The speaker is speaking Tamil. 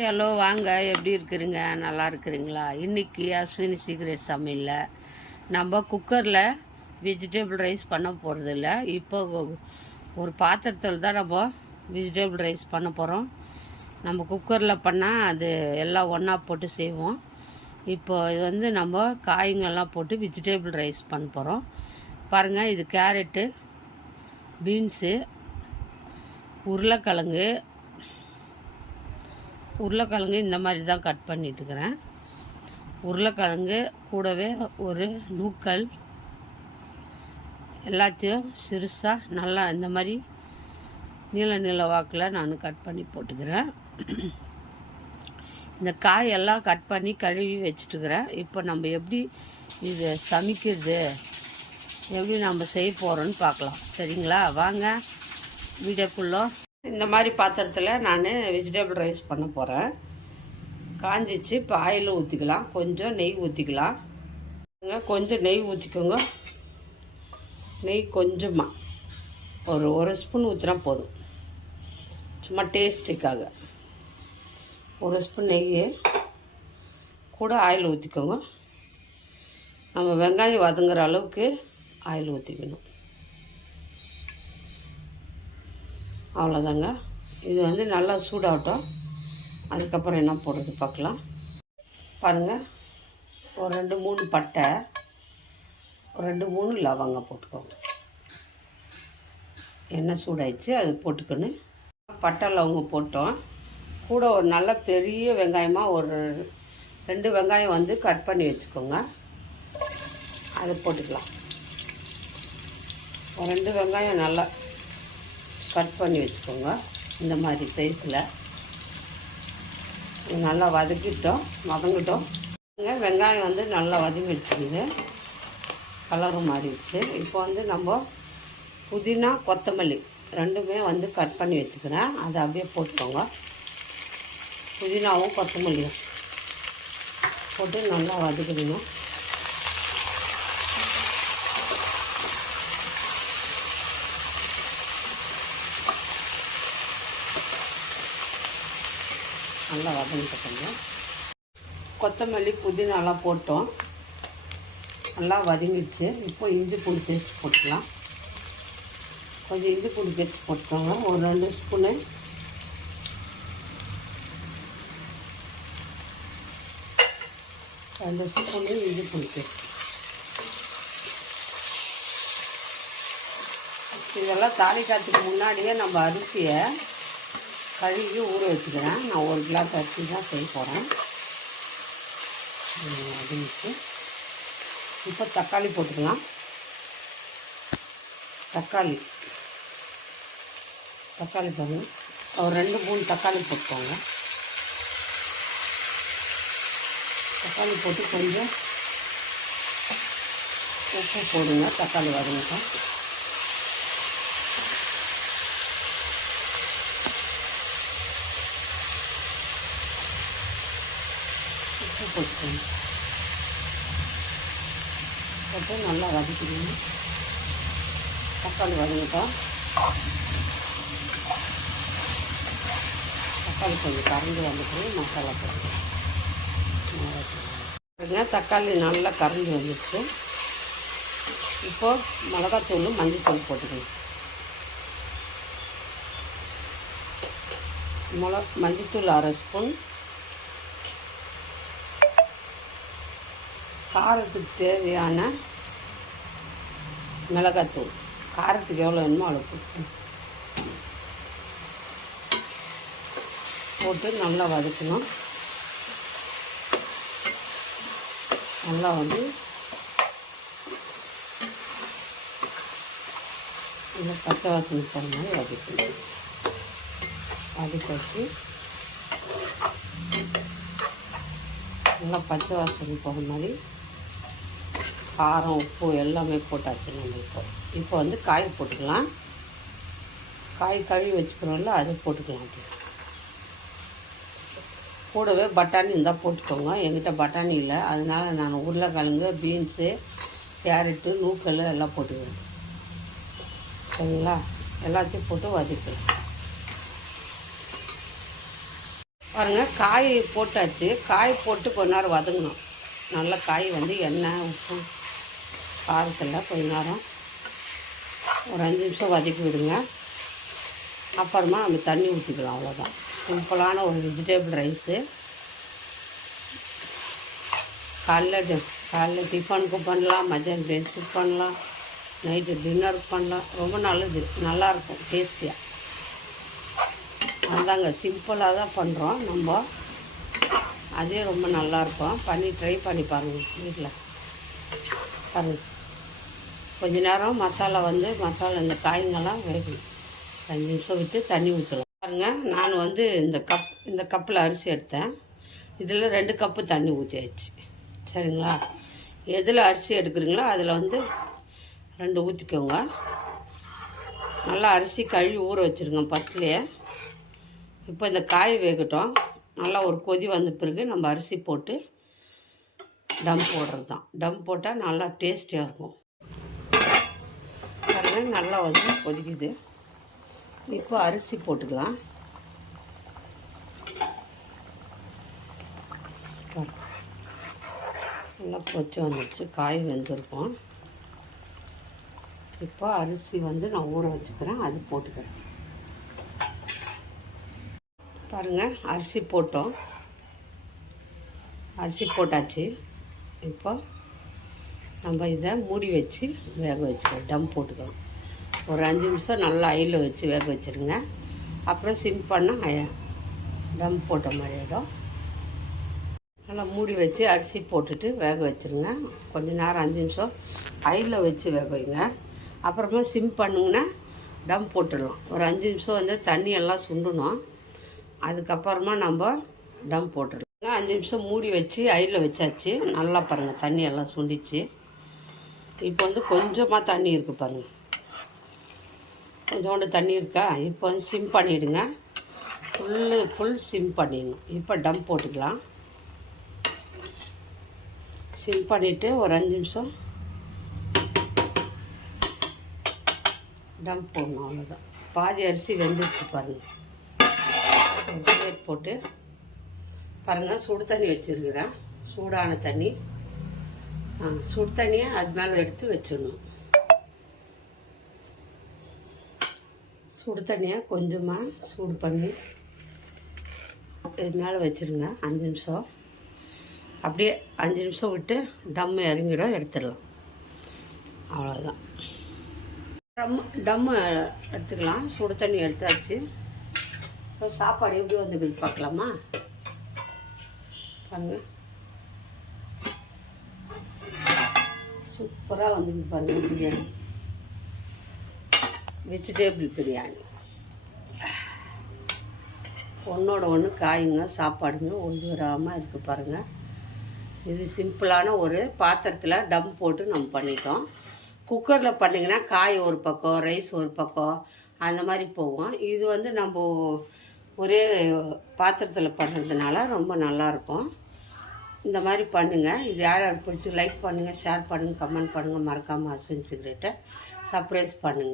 ஹலோ வாங்க, எப்படி இருக்கிறீங்க? நல்லா இருக்கிறீங்களா? இன்றைக்கி அஸ்வினி சீக்ரெட் சமையலில் நம்ம குக்கரில் வெஜிடபிள் ரைஸ் பண்ண போகிறதில்ல. இப்போ ஒரு பாத்திரத்தில் தான் நம்ம வெஜிடபிள் ரைஸ் பண்ண போகிறோம். நம்ம குக்கரில் பண்ணால் அது எல்லாம் ஒன்றா போட்டு செய்வோம். இப்போ இது வந்து நம்ம காய்ங்கெல்லாம் போட்டு வெஜிடபிள் ரைஸ் பண்ண போகிறோம். பாருங்கள், இது கேரட்டு, பீன்ஸு, உருளைக்கிழங்கு இந்த மாதிரி தான் கட் பண்ணிட்டுருக்கிறேன். உருளைக்கிழங்கு கூடவே ஒரு நூக்கல் எல்லாத்தையும் சிறுசாக நல்லா இந்த மாதிரி நீல வாக்கில் நான் கட் பண்ணி போட்டுக்கிறேன். இந்த காயெல்லாம் கட் பண்ணி கழுவி வச்சுட்டுக்கிறேன். இப்போ நம்ம எப்படி இது சமைக்கிறது, எப்படி நம்ம செய்ய போகிறோன்னு பார்க்கலாம். சரிங்களா? வாங்க வீடியோக்குள்ளே. இந்த மாதிரி பாத்திரத்தில் நான் வெஜிடபிள் ரைஸ் பண்ண போகிறேன். காஞ்சிச்சு. இப்போ ஆயில் ஊற்றிக்கலாம், கொஞ்சம் நெய் ஊற்றிக்கலாம். கொஞ்சம் நெய் ஊற்றிக்கோங்க. நெய் கொஞ்சமாக ஒரு ஸ்பூன் ஊற்றினா போதும், சும்மா டேஸ்ட்டுக்காக. ஒரு ஸ்பூன் நெய் கூட ஆயில் ஊற்றிக்கோங்க. நம்ம வெங்காயம் வதங்குற அளவுக்கு ஆயில் ஊற்றிக்கணும். அவ்வளோதாங்க. இது வந்து நல்லா சூடாகட்டும். அதுக்கப்புறம் என்ன போடுறது பார்க்கலாம். பாருங்கள், ஒரு 2-3 பட்டை, ஒரு 2-3 லவங்கம் போட்டுக்கோங்க. எண்ணெய் சூடாயிடுச்சு, அது போட்டுக்கொன்னு பட்டை லவங்கம் போட்டோம். கூட ஒரு நல்ல பெரிய வெங்காயமாக ஒரு 2 வெங்காயம் வந்து கட் பண்ணி வச்சுக்கோங்க. அதை போட்டுக்கலாம். ஒரு 2 வெங்காயம் நல்லா கட் பண்ணி வச்சுக்கோங்க. இந்த மாதிரி சைஸில் நல்லா வதங்கட்டும். வெங்காயம் வந்து நல்லா வதங்கி வச்சுக்கிது, கலரும் மாறிடுச்சு. இப்போ வந்து நம்ம புதினா, கொத்தமல்லி ரெண்டுமே வந்து கட் பண்ணி வச்சுக்கிறேன். அதை அப்படியே போட்டுக்கோங்க. புதினாவும் கொத்தமல்லியும் போட்டு நல்லா வதக்கிடுங்க. நல்லா வதங்கிட்டுங்க. கொத்தமல்லி, புதினாலாம் போட்டோம், நல்லா வதங்கிடுச்சு. இப்போ இஞ்சி பூண்டு பேஸ்ட் போட்டுக்கலாம். கொஞ்சம் இஞ்சி பூண்டு பேஸ்ட் போட்டுக்கோங்க. ஒரு 2 ஸ்பூனு. இஞ்சி பூண்டு பேஸ்ட். இதெல்லாம் தாளிக்கிறதுக்கு முன்னாடியே நம்ம அரிசியை கழுவி ஊற வச்சுக்கிறேன். நான் 1 கிளாஸ் அரிசி தான் செய்ய போகிறேன். அதுக்கு இப்போ தக்காளி போட்டுக்கலாம். தக்காளி பாருங்கள், ஒரு 2-3 தக்காளி போட்டுக்கோங்க. தக்காளி போட்டு கொஞ்சம் உப்பு போடுங்க. தக்காளி வதங்கட்டும். போட்டு நல்லா வதக்கிடுங்க. தக்காளி வதங்கட்டும். தக்காளி கொஞ்சம் கரைஞ்சி வந்துட்டு மசாலா போட்டுருங்க. தக்காளி நல்லா கரைஞ்சி வந்துடுச்சு. இப்போது மிளகாத்தூள், மஞ்சள் போட்டுக்கணும். மஞ்சத்தூள் 1/2 ஸ்பூன். காரத்துக்கு தேவையான மிளகாத்தூள், காரத்துக்கு எவ்வளோ வேணுமோ அவ்வளோ போட்டு நல்லா வதக்கணும். நல்லா வந்து இந்த பச்சை வாசனை போகிற மாதிரி வதக்கணும். வதக்கி நல்லா பச்சை வாசனை போகிற மாதிரி காரம், உப்பு எல்லாமே போட்டாச்சு. நம்ம இப்போ வந்து காய் போட்டுக்கலாம். காய் கழுவி வச்சுக்கிறோம்ல, அதை போட்டுக்கலாம். கூடவே பட்டாணி இருந்தால் போட்டுக்கோங்க. என்கிட்ட பட்டாணி இல்லை, அதனால் நான் உருளைக்கிழங்கு, பீன்ஸு, கேரட்டு, நூக்கல் எல்லாம் போட்டுக்கிறேன். சரிங்களா? எல்லாத்தையும் போட்டு வதக்கலாம். பாருங்கள், காய் போட்டாச்சு. காய் போட்டு கொஞ்ச நேரம் வதங்கணும். நல்லா காய் வந்து எண்ணெய் உப்பு காரத்தில் கொஞ்ச நேரம் ஒரு 5 நிமிஷம் வதக்கி விடுங்க. அப்புறமா நம்ம தண்ணி ஊற்றிக்கலாம். அவ்வளோதான், சிம்பிளான ஒரு வெஜிடபிள் ரைஸு. காலைல டிஃபனுக்கும் பண்ணலாம், மதியானம் லஞ்சுக்கு பண்ணலாம், நைட்டு டின்னருக்கு பண்ணலாம். ரொம்ப நல்லது, நல்லாயிருக்கும், டேஸ்டியாக. அதுதாங்க, சிம்பிளாக தான் பண்ணுறோம் நம்ம. அதே ரொம்ப நல்லாயிருக்கும். ட்ரை பண்ணி பாருங்கள் வீட்டில். பாருங்கள், கொஞ்ச நேரம் மசாலா இந்த காய்ங்கெல்லாம் வேகணும். 5 நிமிஷம் விட்டு தண்ணி ஊற்றலாம். பாருங்கள், நான் வந்து இந்த கப்பில் அரிசி எடுத்தேன். இதில் 2 கப்பு தண்ணி ஊற்றியாச்சு. சரிங்களா? எதில் அரிசி எடுக்கிறீங்களோ அதில் 2 ஊற்றிக்கோங்க. நல்லா அரிசி கழுவி ஊற வச்சுருங்க ஃபஸ்ட்லேயே. இப்போ இந்த காய் வேகட்டும். நல்லா ஒரு கொதி வந்த பிறகு நம்ம அரிசி போட்டு டம் போடுறது தான். டம் போட்டால் நல்லா டேஸ்டியாக இருக்கும். பாருங்கள், நல்லா கொதிக்குது. இப்போ அரிசி போட்டுக்கலாம். நல்லா கொச்சி வந்துடுச்சு, காய் வெந்திருக்கும். இப்போ அரிசி நான் ஊற வச்சுக்கிறேன், அது போட்டுக்கிறேன். பாருங்கள், அரிசி போட்டோம். அரிசி போட்டாச்சு. இப்போ நம்ம இதை மூடி வச்சு வேக வச்சுக்கலாம். டம் போட்டுக்கலாம். ஒரு 5 நிமிஷம் நல்லா ஐயில் வச்சு வேக வச்சுருங்க. அப்புறம் சிம் பண்ணால் டம் போட்ட மாதிரி ஆகிடும். நல்லா மூடி வச்சு அரிசி போட்டுட்டு வேக வச்சுருங்க. கொஞ்சம் நேரம் 5 நிமிஷம் ஐயில் வச்சு வேக வைங்க. அப்புறமா சிம் பண்ணுங்கன்னா டம் போட்டுடலாம். ஒரு 5 நிமிஷம் தண்ணியெல்லாம் சுண்டணும். அதுக்கப்புறமா நம்ம டம் போட்டுடலாம். 5 நிமிஷம் மூடி வச்சு ஐயில் வச்சாச்சு. நல்லா பாருங்கள், தண்ணியெல்லாம் சுண்டிச்சு. இப்போ கொஞ்சமாக தண்ணி இருக்குது பாருங்கள். கொஞ்சோண்டு தண்ணி இருக்கா? இப்போ சிம் பண்ணிவிடுங்க. ஃபுல் சிம் பண்ணிடணும். இப்போ டம் போட்டுக்கலாம். சிம் பண்ணிவிட்டு ஒரு 5 நிமிஷம் டம் போடணும். அவ்வளோதான். பாதி அரிசி வெந்துடுச்சு பாருங்கள். பிளேட் போட்டு பாருங்கள், சுடு தண்ணி வச்சுருக்கிறேன். சூடான தண்ணி. சுடு தண்ணியை அது மேலே எடுத்து வச்சிடணும். சுடு தண்ணியை கொஞ்சமாக சூடு பண்ணி இது மேலே வச்சுருங்க. 5 நிமிஷம் அப்படியே 5 நிமிஷம் விட்டு டம் இறங்கிடும், எடுத்துடலாம். அவ்வளோதான். டம்மு எடுத்துக்கலாம். சுடு தண்ணி எடுத்தாச்சு. இப்போ சாப்பாடு எப்படி வந்துக்குது பார்க்கலாமா? பாருங்க, சூப்பராக வந்துருக்கு பாருங்கள். பிரியாணி, வெஜிடேபிள் பிரியாணி. ஒன்றோட ஒன்று காய்ங்க, சாப்பாடுங்க ஒன்று வராமல் இருக்குது பாருங்கள். இது சிம்பிளான ஒரு பாத்திரத்தில் டம் போட்டு நம்ம பண்ணிட்டோம். குக்கரில் பண்ணிங்கன்னா காய் ஒரு பக்கம், ரைஸ் ஒரு பக்கம், அந்த மாதிரி போகும். இது நம்ம ஒரே பாத்திரத்தில் பண்ணுறதுனால ரொம்ப நல்லாயிருக்கும். இந்த மாதிரி பண்ணுங்கள். இது யார் யாருக்கு பிடிச்சி லைக் பண்ணுங்கள், ஷேர் பண்ணுங்கள், கமெண்ட் பண்ணுங்கள். மறக்காமல் அஸ்வின் சீக்ரெட்டை சர்ப்ரைஸ் பண்ணுங்கள்.